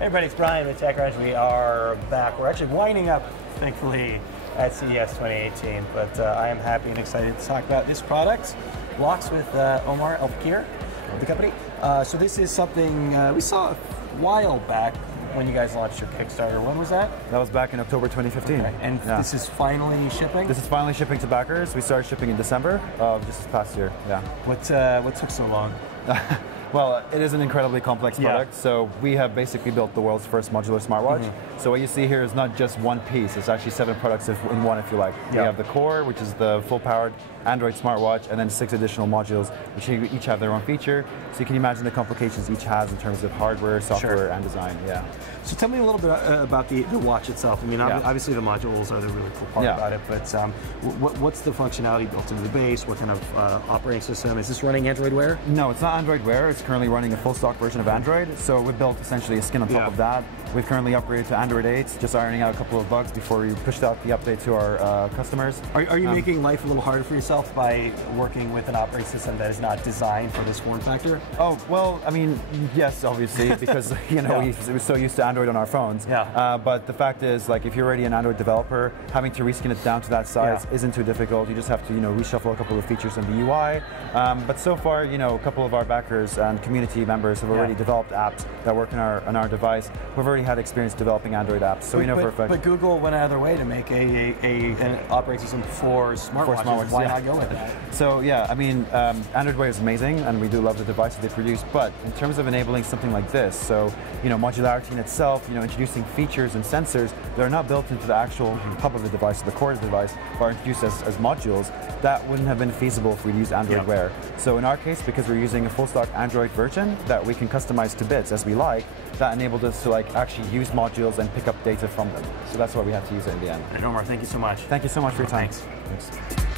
Hey everybody, it's Brian with TechCrunch. We are back. We're actually winding up, thankfully, at CES 2018, but I am happy and excited to talk about this product, Blocks with Omar Al-Fakir of the company. So this is something we saw a while back when you guys launched your Kickstarter. When was that? That was back in October 2015. Okay. And this is finally shipping? This is finally shipping to backers. We started shipping in December of just this past year. Yeah. What took so long? Well, it is an incredibly complex product, so we have basically built the world's first modular smartwatch. So what you see here is not just one piece, it's actually 7 products in one, if you like. We have the core, which is the full-powered Android smartwatch, and then 6 additional modules, which each have their own feature. So you can imagine the complications each has in terms of hardware, software, and design. Yeah. So tell me a little bit about the watch itself. I mean, obviously the modules are the really cool part about it, but what's the functionality built into the base? What kind of operating system? Is this running Android Wear? No, it's not Android Wear. It's currently running a full stock version of Android. So we built essentially a skin on top of that. We've currently upgraded to Android 8, just ironing out a couple of bugs before we pushed out the update to our customers. Are you making life a little harder for yourself by working with an operating system that is not designed for this form factor? Oh, well, I mean, yes, obviously, because we're so used to Android on our phones. But the fact is, like, if you're already an Android developer, having to reskin it down to that size isn't too difficult. You just have to, reshuffle a couple of features in the UI. But so far, a couple of our backers and community members have already developed apps that work on our device. We've already had experience developing Android apps, so we know for a fact. But Google went out of their way to make an operating system for smartwatches. Why not go with that? So yeah, I mean, Android Wear is amazing, and we do love the devices they produce. But in terms of enabling something like this, so modularity in itself, introducing features and sensors that are not built into the actual hub of the device, or the core of the device, but are introduced as modules, that wouldn't have been feasible if we used Android Wear. So in our case, because we're using a full stock Android version that we can customize to bits as we like, that enabled us to actually use modules and pick up data from them. So that's why we had to use it in the end. Omar, thank you so much. Thank you so much for your time. Thanks.